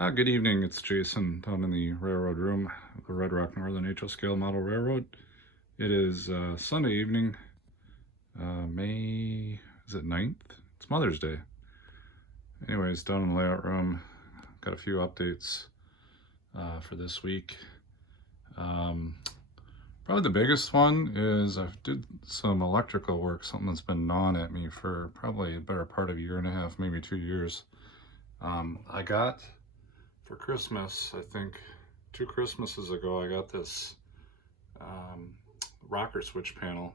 Good evening, it's Jason down in the railroad room of the Red Rock Northern HO Scale Model Railroad. It is Sunday evening, May, is it 9th? It's Mother's Day. Anyways, down in the layout room, got a few updates for this week. Probably the biggest one is I did some electrical work, something that's been gnawing at me for probably a better part of a year and a half, maybe 2 years. I got for Christmas, I think 2 Christmases ago, I got this rocker switch panel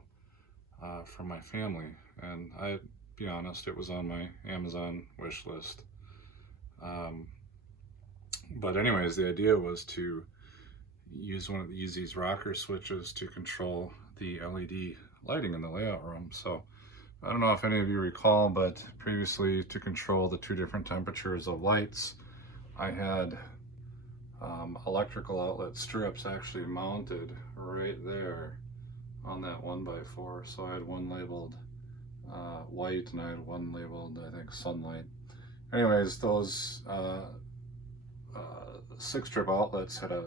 from my family, and I'd be honest, it was on my Amazon wish list. But anyways, the idea was to use these rocker switches to control the LED lighting in the layout room. So I don't know if any of you recall, but previously, to control the 2 different temperatures of lights, I had electrical outlet strips actually mounted right there on that 1x4. So I had one labeled white and I had one labeled, I think, sunlight. Anyways, those 6-strip outlets had a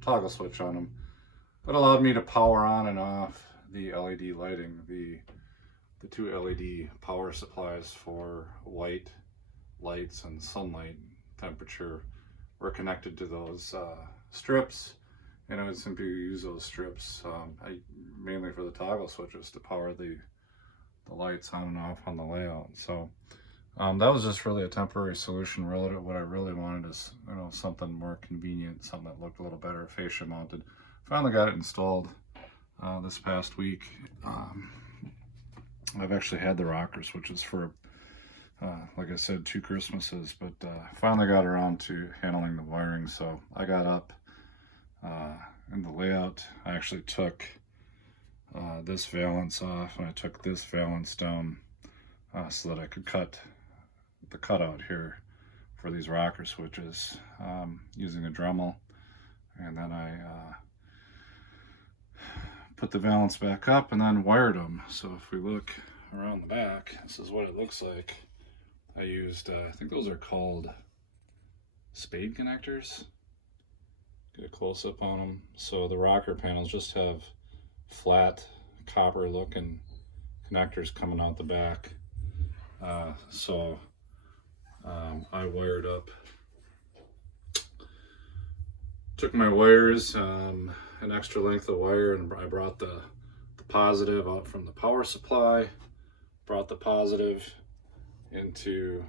toggle switch on them that allowed me to power on and off the LED lighting. The 2 LED power supplies for white lights and sunlight temperature were connected to those strips, and I would simply use those strips mainly for the toggle switches to power the lights on and off on the layout. So that was just really a temporary solution. Really, what I really wanted is, something more convenient, something that looked a little better, fascia mounted. Finally got it installed this past week. I've actually had the rocker switches for like I said, 2 Christmases, but finally got around to handling the wiring. So I got up in the layout. I actually took this valance off, and I took this valance down so that I could cut the cutout here for these rocker switches using a Dremel. And then I put the valance back up and then wired them. So if we look around the back, this is what it looks like. I used, I think those are called spade connectors. Get a close-up on them. So the rocker panels just have flat copper looking connectors coming out the back. I wired up, took my wires, an extra length of wire, and I brought the positive out from the power supply, brought the positive into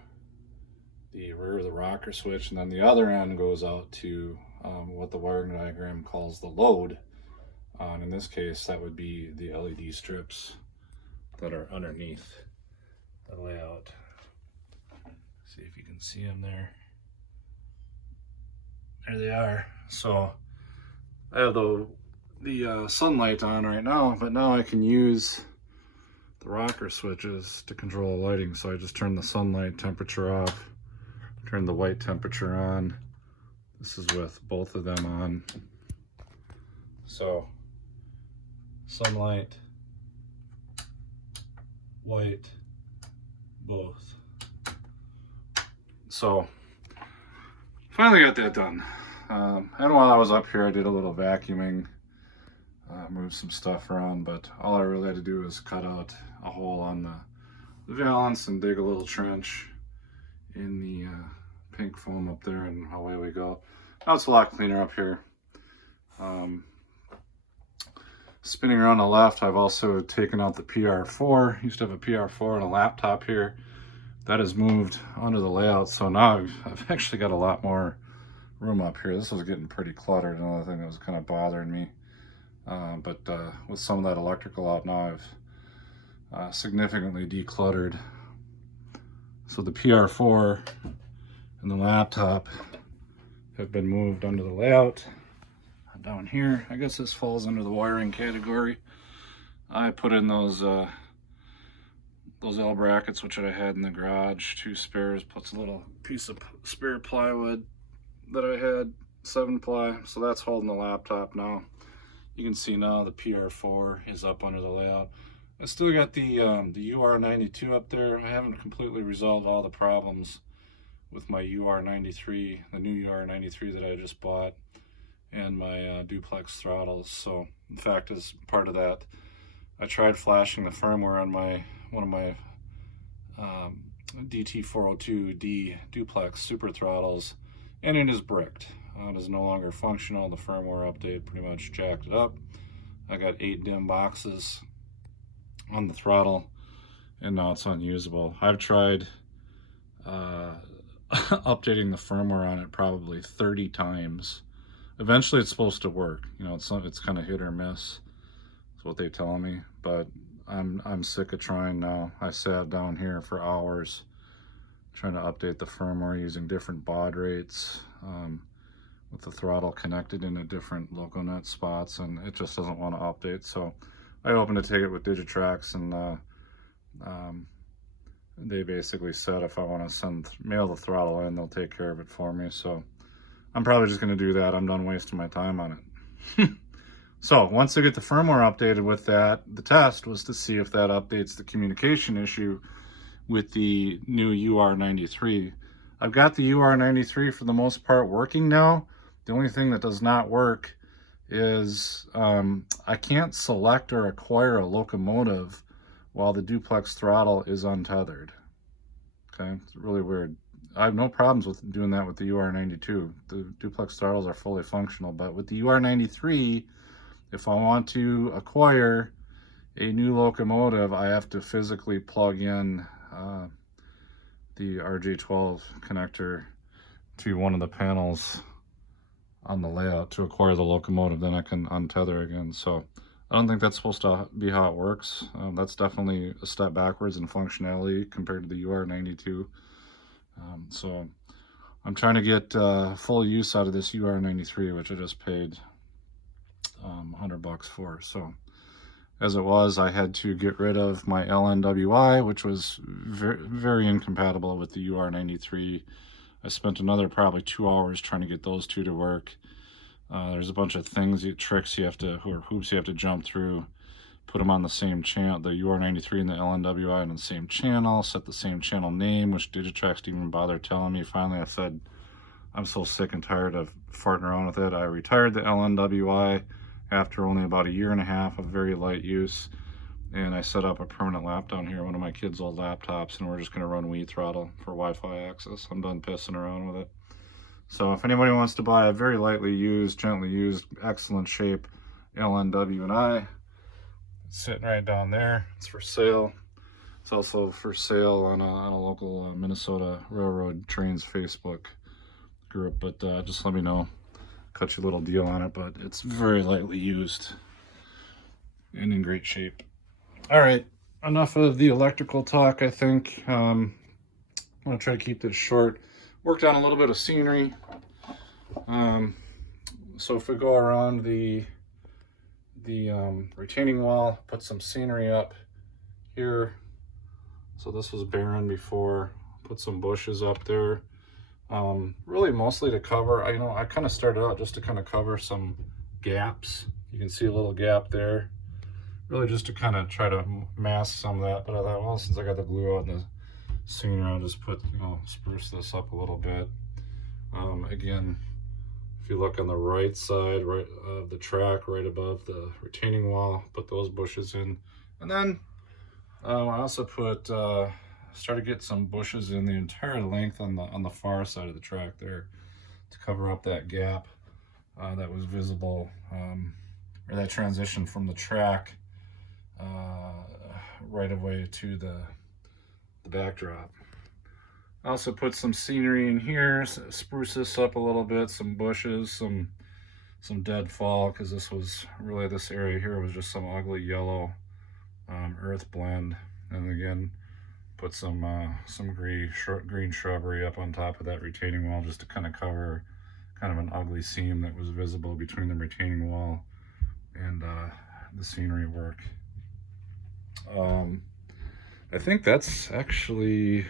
the rear of the rocker switch, and then the other end goes out to what the wiring diagram calls the load. And in this case, that would be the LED strips that are underneath the layout. See if you can see them there. There they are. So I have the sunlight on right now, but now I can use the rocker switches to control the lighting. So I just turn the sunlight temperature off, turn the white temperature on. This is with both of them on. So sunlight, white, both. So finally got that done. And while I was up here, I did a little vacuuming, moved some stuff around, but all I really had to do was cut out a hole on the valance and dig a little trench in the pink foam up there, and away we go. Now it's a lot cleaner up here. Spinning around the left, I've also taken out the PR4. Used to have a PR4 and a laptop here. That has moved under the layout, so now I've actually got a lot more room up here. This was getting pretty cluttered, another thing that was kind of bothering me. But with some of that electrical out now, I've significantly decluttered. So the PR4 and the laptop have been moved under the layout. Down here, I guess this falls under the wiring category. I put in those L brackets, which I had in the garage, 2 spares, plus a little piece of spare plywood that I had, 7-ply. So that's holding the laptop now. You can see now the PR4 is up under the layout. I still got the UR92 up there. I haven't completely resolved all the problems with my UR93, the new UR93 that I just bought, and my duplex throttles. So in fact, as part of that, I tried flashing the firmware on one of my DT402D duplex super throttles, and it is bricked. It is no longer functional. The firmware update pretty much jacked it up. I got 8 dim boxes on the throttle, and now it's unusable. I've tried updating the firmware on it probably 30 times. Eventually it's supposed to work. You know, it's kind of hit or miss. That's what they tell me, but I'm sick of trying now. I sat down here for hours trying to update the firmware using different baud rates, with the throttle connected into different LocoNet spots, and it just doesn't want to update. So I opened a ticket with Digitrax, and they basically said if I want to mail the throttle in, they'll take care of it for me. So I'm probably just going to do that. I'm done wasting my time on it. So once I get the firmware updated with that, the test was to see if that updates the communication issue with the new UR93. I've got the UR93 for the most part working now. The only thing that does not work is I can't select or acquire a locomotive while the duplex throttle is untethered. Okay, it's really weird. I have no problems with doing that with the UR92. The duplex throttles are fully functional, but with the UR93, if I want to acquire a new locomotive, I have to physically plug in the RJ12 connector to one of the panels on the layout to acquire the locomotive. Then I can untether again. So I don't think that's supposed to be how it works. That's definitely a step backwards in functionality compared to the UR92. So I'm trying to get full use out of this UR93, which I just paid $100 for. So as it was, I had to get rid of my LNWI, which was very incompatible with the UR93. I spent another probably 2 hours trying to get those two to work. There's a bunch of tricks you have to, or hoops you have to jump through. Put them on the same channel, the UR93 and the LNWI on the same channel, set the same channell name, which Digitrax didn't even bother telling me. Finally, I said, I'm so sick and tired of farting around with it. I retired the LNWI after only about 1.5 years of very light use, and I set up a permanent lap down here, one of my kids' old laptops, and we're just going to run Wii Throttle for Wi-Fi access. I'm done pissing around with it. So if anybody wants to buy a very lightly used, gently used, excellent shape LNWI, it's sitting right down there. It's for sale. It's also for sale on a local Minnesota Railroad Trains Facebook group, but just let me know. Cut you a little deal on it, but it's very lightly used and in great shape. All right, enough of the electrical talk, I think. I'm gonna try to keep this short. Worked on a little bit of scenery. So if we go around the retaining wall, put some scenery up here. So this was barren before. Put some bushes up there. Really mostly to cover, I kind of started out just to kind of cover some gaps. You can see a little gap there. Really just to kind of try to mask some of that. But I thought, well, since I got the glue out and the scenery, I'll just put, spruce this up a little bit. Again, if you look on the right side of the track, right above the retaining wall, put those bushes in. And then I also put, started to get some bushes in the entire length on the far side of the track there to cover up that gap that was visible, or that transition from the track right away to the backdrop. I also put some scenery in here, spruce this up a little bit, some bushes, some deadfall, because this area here was just some ugly yellow earth blend. And again, put some green shrubbery up on top of that retaining wall just to kind of cover kind of an ugly seam that was visible between the retaining wall and the scenery work. I think that's actually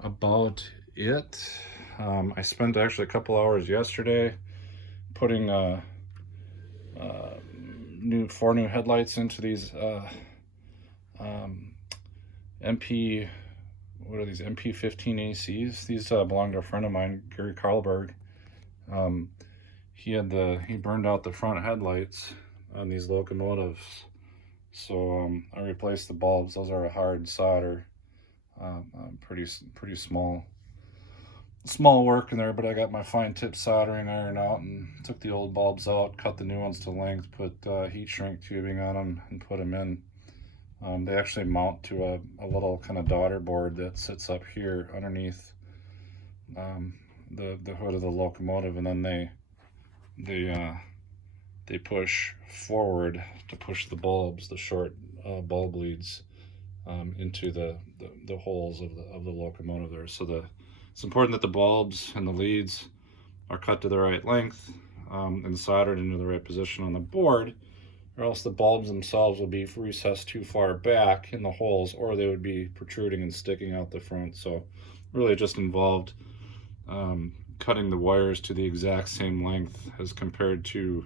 about it. I spent actually a couple hours yesterday putting 4 new headlights into these MP what are these, MP15 ACs? These belong to a friend of mine, Gary Carlberg. He burned out the front headlights on these locomotives, so I replaced the bulbs. Those are a hard solder, pretty small work in there, but I got my fine tip soldering iron out and took the old bulbs out, cut the new ones to length, put heat shrink tubing on them, and put them in. They actually mount to a little kind of daughter board that sits up here underneath the hood of the locomotive, and then they push forward to push the bulbs, the short bulb leads, into the holes of the locomotive there. So it's important that the bulbs and the leads are cut to the right length and soldered into the right position on the board, or else the bulbs themselves will be recessed too far back in the holes, or they would be protruding and sticking out the front. So really just involved cutting the wires to the exact same length as compared to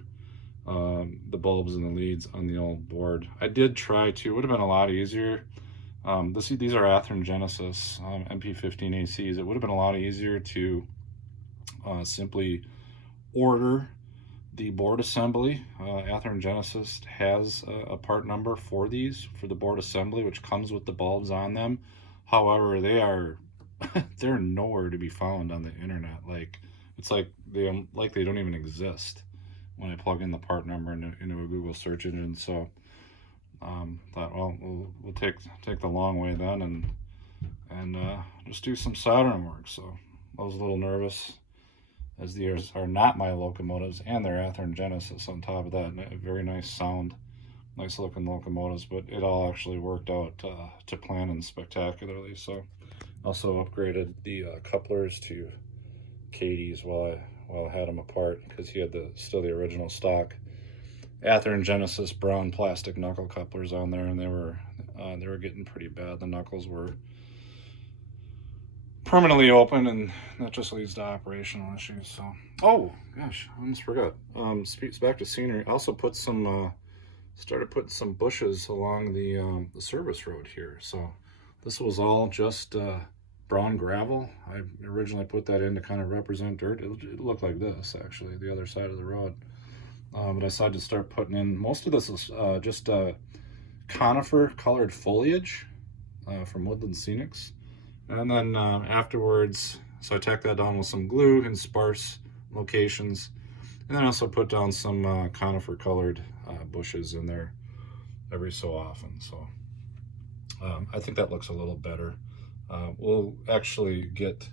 the bulbs and the leads on the old board. I did try to, it would have been a lot easier. These are Athearn Genesis MP15 ACs. It would have been a lot easier to simply order the board assembly. Athearn Genesis has a part number for these, for the board assembly, which comes with the bulbs on them. However, they're nowhere to be found on the internet. It's like they don't even exist when I plug in the part number into a Google search engine. So thought, well, we'll take the long way then and just do some soldering work. So I was a little nervous, as these are not my locomotives, and they're Athearn Genesis on top of that. Very nice sound, nice looking locomotives, but it all actually worked out to plan and spectacularly. So also upgraded the couplers to Katie's while I had them apart, because he had still the original stock Athearn Genesis brown plastic knuckle couplers on there, and they were getting pretty bad. The knuckles were permanently open, and that just leads to operational issues. So, oh gosh, I almost forgot. Back to scenery. I also put started putting some bushes along the service road here. So this was all just brown gravel. I originally put that in to kind of represent dirt. It looked like this, actually, the other side of the road. But I decided to start putting in, most of this is just conifer colored foliage from Woodland Scenics. And then afterwards, so I tacked that down with some glue in sparse locations. And then I also put down some conifer colored bushes in there every so often. So I think that looks a little better. We'll actually get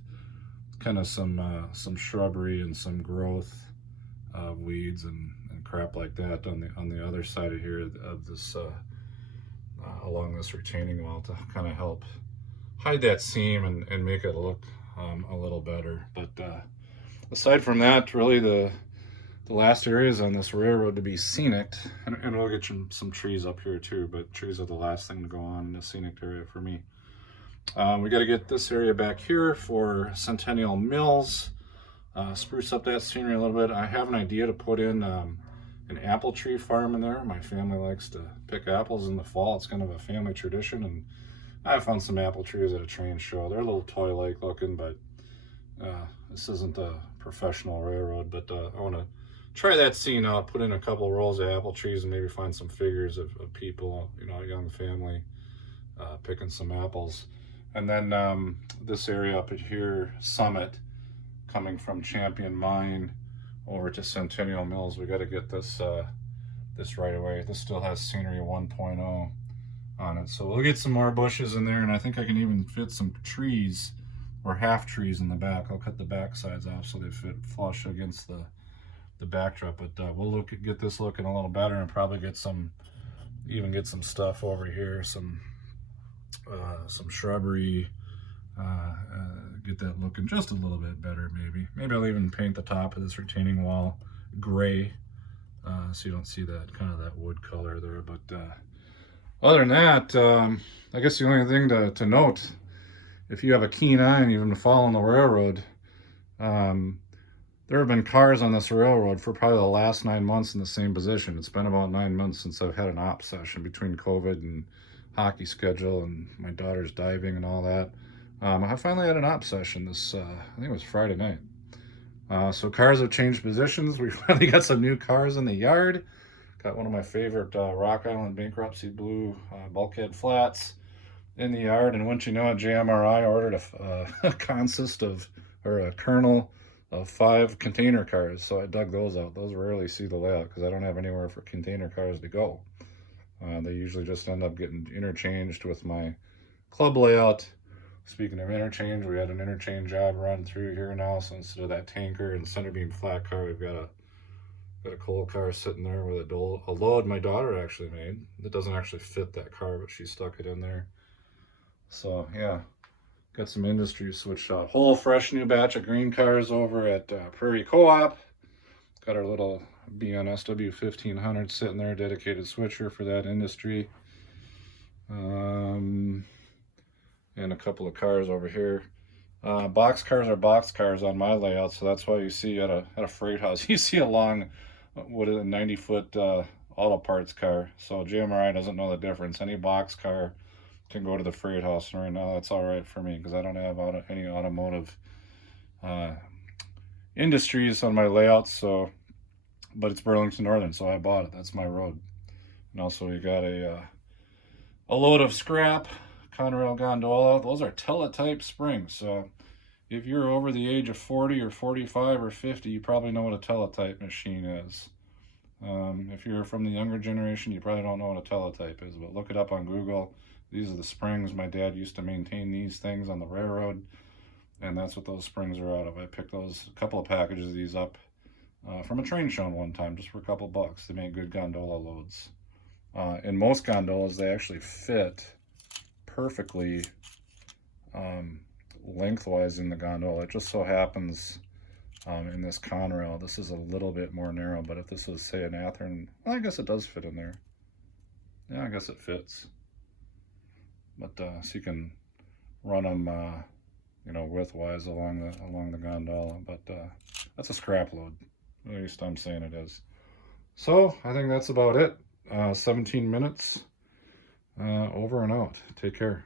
kind of some shrubbery and some growth of weeds and crap like that on the other side of here of this along this retaining wall to kind of help hide that seam and make it look a little better. But aside from that, really the last areas on this railroad to be scenic, and we'll get some trees up here too, but trees are the last thing to go on in the scenic area for me. We got to get this area back here for Centennial Mills, spruce up that scenery a little bit. I have an idea to put in an apple tree farm in there. My family likes to pick apples in the fall. It's kind of a family tradition, and I found some apple trees at a train show. They're a little toy-like looking, but this isn't a professional railroad. But I want to try that scene out, put in a couple rows of apple trees, and maybe find some figures of people, a young family picking some apples. And then this area up at here, Summit, coming from Champion Mine over to Centennial Mills. We got to get this right away. This still has Scenery 1.0 on it, so we'll get some more bushes in there, and I think I can even fit some trees or half trees in the back. I'll cut the back sides off so they fit flush against the backdrop. But we'll get this looking a little better, and probably get some stuff over here, some shrubbery, get that looking just a little bit better. Maybe I'll even paint the top of this retaining wall gray, so you don't see that kind of that wood color there. But other than that, I guess the only thing to note, if you have a keen eye and you've been following the railroad, there have been cars on this railroad for probably the last 9 months in the same position. It's been about 9 months since I've had an op session between COVID and hockey schedule and my daughter's diving and all that. I finally had an op session this, I think it was Friday night. So cars have changed positions. We finally got some new cars in the yard. Got one of my favorite Rock Island Bankruptcy Blue bulkhead flats in the yard, and once you know it, JMRI ordered a consist of, or a kernel of 5 container cars. So I dug those out. Those rarely see the layout because I don't have anywhere for container cars to go. They usually just end up getting interchanged with my club layout. Speaking of interchange, we had an interchange job run through here now. So instead of that tanker and center beam flat car, we've got a coal car sitting there with a load my daughter actually made. It doesn't actually fit that car, but she stuck it in there. So yeah, got some industry switched out. Whole fresh new batch of green cars over at Prairie Co-op. Got our little BNSW 1500 sitting there, dedicated switcher for that industry. And a couple of cars over here. Box cars are box cars on my layout, so that's why you see at a freight house, you see a long, what is it, 90-foot auto parts car. So JMRI doesn't know the difference. Any box car can go to the freight house, and right now that's all right for me because I don't have any automotive industries on my layout. So, but it's Burlington Northern, so I bought it. That's my road. And also we got a load of scrap Conrail gondola. Those are teletype springs. So if you're over the age of 40 or 45 or 50, you probably know what a teletype machine is. If you're from the younger generation, you probably don't know what a teletype is, but look it up on Google. These are the springs. My dad used to maintain these things on the railroad, and that's what those springs are out of. I picked a couple of packages of these up from a train show one time, just for a couple bucks. They made good gondola loads. In most gondolas, they actually fit perfectly lengthwise in the gondola. It just so happens in this Conrail, this is a little bit more narrow, but if this was, say, an Athearn, well, I guess it does fit in there. Yeah, I guess it fits. But so you can run them, you know, widthwise along the gondola. But that's a scrap load. At least I'm saying it is. So I think that's about it. 17 minutes. Over and out. Take care.